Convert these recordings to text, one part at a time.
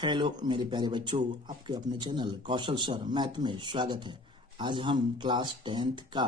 Hello मेरे प्यारे बच्चों, आपके अपने चैनल कौशल सर मैथ में स्वागत है। आज हम क्लास 10th का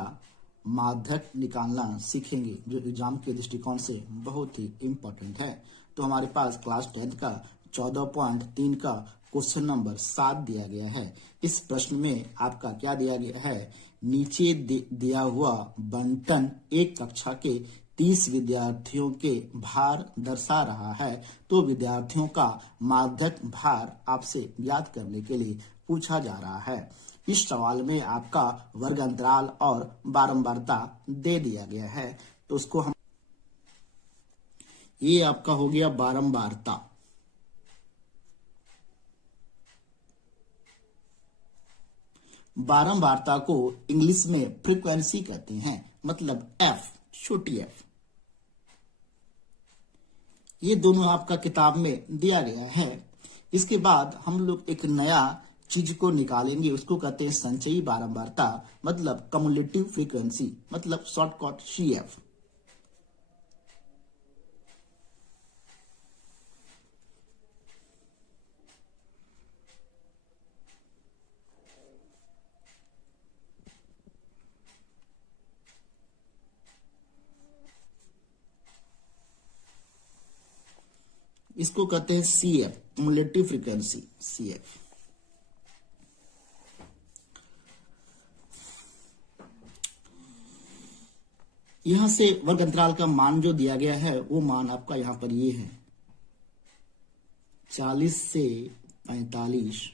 माध्यक निकालना सीखेंगे, जो एग्जाम के दृष्टिकोण से बहुत ही इम्पोर्टेंट है। तो हमारे पास क्लास 10th का 14.3 का क्वेश्चन नंबर 7 दिया गया है। इस प्रश्न में आपका क्या दिया गया है, नीचे दिया हुआ बंटन एक कक्षा के 30 विद्यार्थियों के भार दर्शा रहा है, तो विद्यार्थियों का माध्यक भार आपसे ज्ञात करने के लिए पूछा जा रहा है। इस सवाल में आपका वर्ग अंतराल और बारंबारता दे दिया गया है, तो उसको हम ये आपका हो गया बारंबारता। बारंबारता को इंग्लिश में फ्रीक्वेंसी कहते हैं, मतलब एफ, छोटी एफ। ये दोनों आपका किताब में दिया गया है। इसके बाद हम लोग एक नया चीज को निकालेंगे, उसको कहते हैं संचयी बारंबारता, मतलब कम्युलेटिव फ्रीक्वेंसी, मतलब शॉर्टकट सीएफ। इसको कहते हैं सीएफ, कम्युलेटिव फ्रीक्वेंसी, सीएफ। यहां से वर्ग अंतराल का मान जो दिया गया है, वो मान आपका यहां पर ये है 40 से 45,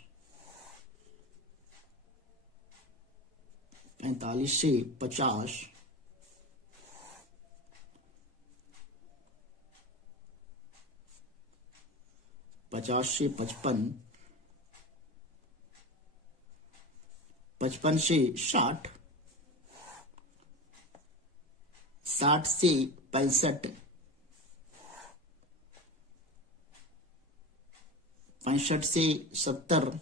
45 से 50, 50 से 55, 55 से 60, 60 से 65, 65 से 70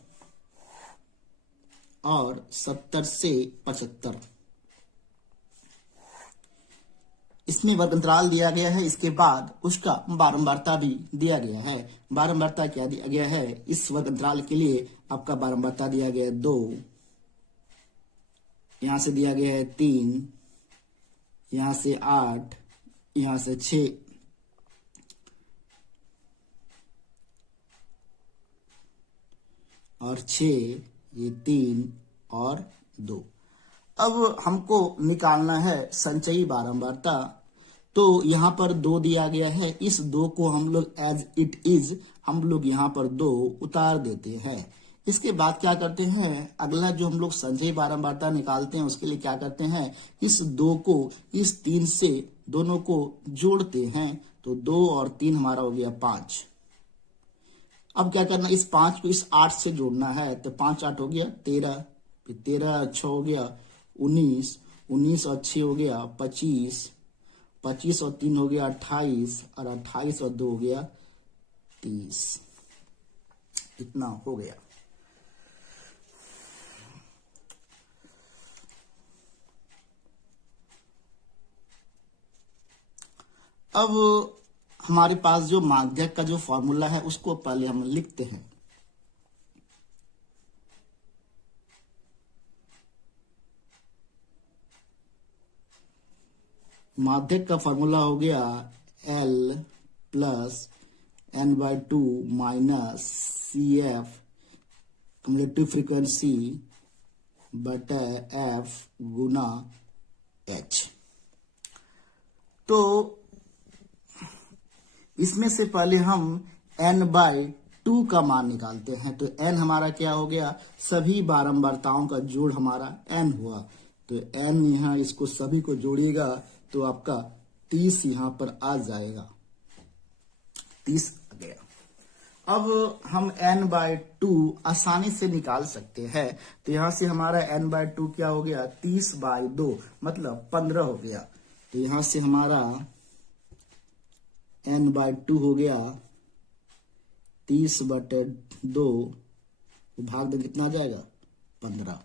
और 70 से 75। इसमें वर्ग अंतराल दिया गया है। इसके बाद उसका बारंबारता भी दिया गया है। बारंबारता क्या दिया गया है, इस वर्ग अंतराल के लिए आपका बारंबारता दिया गया है 2, यहां से दिया गया है 3, यहां से 8, यहां से 6, और 6, ये 3 और 2। अब हमको निकालना है संचयी बारंबारता। तो यहाँ पर 2 दिया गया है, इस 2 को हम लोग एज इट इज हम लोग यहाँ पर 2 उतार देते हैं। इसके बाद क्या करते हैं, अगला जो हम लोग संचयी बारंबारता निकालते हैं, उसके लिए क्या करते हैं, इस 2 को इस 3 से दोनों को जोड़ते हैं। तो 2 और 3 हमारा हो गया 5। अब क्या करना, इस 5 को इस 8 से जोड़ना है, तो 5 8 हो गया 13, फिर 13 6 हो गया 19, 19 और 6 हो गया 25, 25 और 3 हो गया 28, और 28 और 2 हो गया 30। इतना हो गया। अब हमारे पास जो माध्यक का जो फॉर्मूला है, उसको पहले हम लिखते हैं। माध्यक का फॉर्मूला हो गया L plus n/2 minus CF cumulative frequency बटा F गुना H। तो इसमें से पहले हम n/2 का मान निकालते हैं। तो n हमारा क्या हो गया, सभी बारंबारताओं का जोड़ हमारा n हुआ। तो n यहाँ इसको सभी को जोड़िएगा तो आपका 30 यहाँ पर आ जाएगा, 30 आ गया। अब हम n/2 आसानी से निकाल सकते हैं। तो यहां से हमारा n/2 क्या हो गया, 30/2, मतलब 15 हो गया। तो यहां से हमारा n/2 हो गया 30/2, भाग दे कितना आ जाएगा, 15।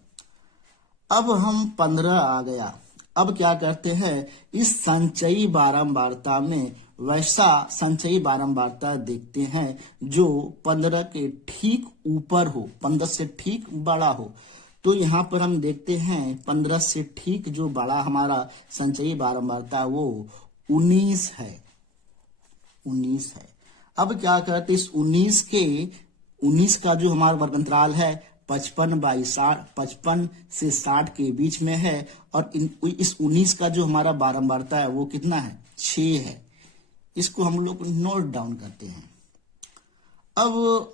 अब हम 15 आ गया, अब क्या करते हैं, इस संचयी बारंबारता में वैसा संचयी बारंबारता देखते हैं जो 15 के ठीक ऊपर हो, 15 से ठीक बड़ा हो। तो यहाँ पर हम देखते हैं 15 से ठीक जो बड़ा हमारा संचयी बारंबारता वो 19 है, 19 है। अब क्या करते, इस 19 का जो हमारा वर्गंतराल है 55 से 60 के बीच में है, और इस 19 का जो हमारा बारंबारता है वो कितना है, 6 है। इसको हम लोग नोट डाउन करते हैं। अब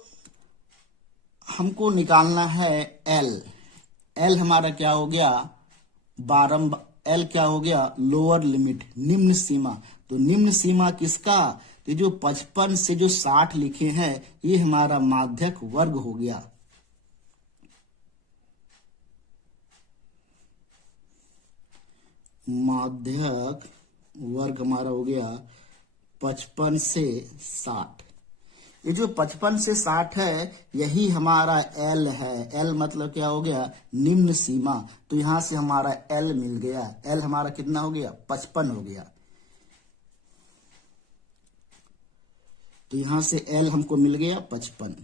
हमको निकालना है एल हमारा क्या हो गया, एल क्या हो गया, लोअर लिमिट, निम्न सीमा। तो निम्न सीमा किसका, तो जो 55 से जो 60 लिखे हैं ये हमारा माध्यक वर्ग हो गया। माध्यक वर्ग हमारा हो गया 55 से 60। ये जो 55 से 60 है यही हमारा एल है। एल मतलब क्या हो गया, निम्न सीमा। तो यहां से हमारा एल मिल गया। एल हमारा कितना हो गया, 55 हो गया। तो यहां से एल हमको मिल गया 55।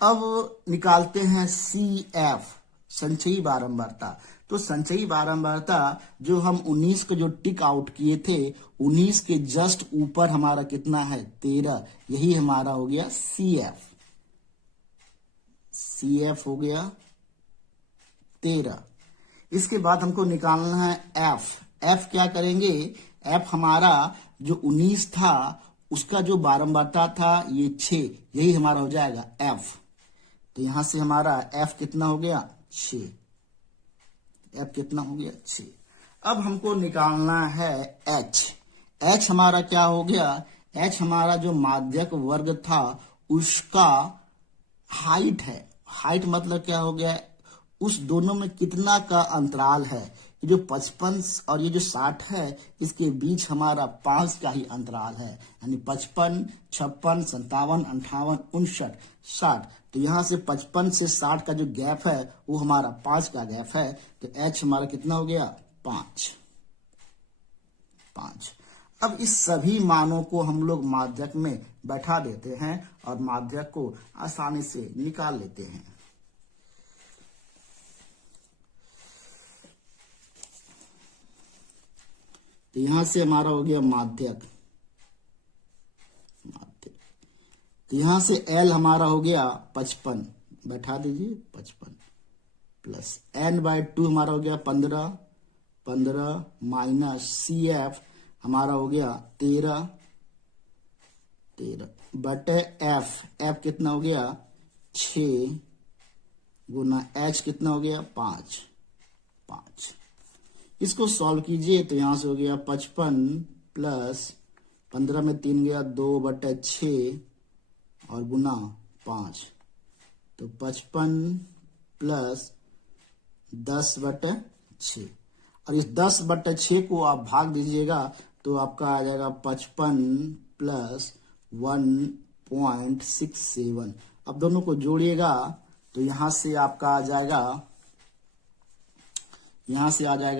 अब निकालते हैं सी एफ, संचयी बारंबारता। तो संचयी बारंबारता जो हम 19 को जो टिक आउट किए थे, 19 के जस्ट ऊपर हमारा कितना है, 13। यही हमारा हो गया सी एफ। सी एफ हो गया 13। इसके बाद हमको निकालना है एफ। एफ क्या करेंगे, एफ हमारा जो 19 था उसका जो बारंबारता था ये 6, यही हमारा हो जाएगा एफ। तो यहां से हमारा एफ कितना हो गया, 6। एफ कितना हो गया, 6। अब हमको निकालना है एच। एच हमारा क्या हो गया, एच हमारा जो माध्यक वर्ग था उसका हाइट है। हाइट मतलब क्या हो गया, उस दोनों में कितना का अंतराल है। ये जो 55 और ये जो 60 है इसके बीच हमारा 5 का ही अंतराल है, यानी 55, 56, 57, 58, 59, 60। तो यहां से 55 से 60 का जो गैप है वो हमारा 5 का गैप है। तो एच हमारा कितना हो गया, 5। अब इस सभी मानों को हम लोग माध्यक में बैठा देते हैं और माध्यक को आसानी से निकाल लेते हैं। तो यहां से हमारा हो गया माध्यक। तो यहां से एल हमारा हो गया 55, बैठा दीजिए 55 प्लस n/2 हमारा हो गया 15 माइनस सी एफ हमारा हो गया 13 बटे एफ कितना हो गया 6 गुना एच कितना हो गया 5। इसको सॉल्व कीजिए तो यहां से हो गया 55 प्लस 15 में 3 गया 2/6 और गुना 5। तो 55 प्लस 10/6, और इस 10/6 को आप भाग दीजिएगा तो आपका आ जाएगा 55 प्लस 1.67। अब दोनों को जोड़िएगा तो यहां से आपका आ जाएगा,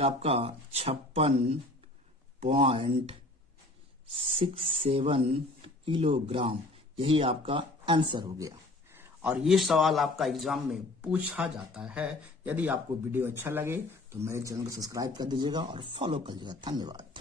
आपका 56.67 किलोग्राम। यही आपका आंसर हो गया। और ये सवाल आपका एग्जाम में पूछा जाता है। यदि आपको वीडियो अच्छा लगे तो मेरे चैनल को सब्सक्राइब कर दीजिएगा और फॉलो कर लीजिएगा। धन्यवाद।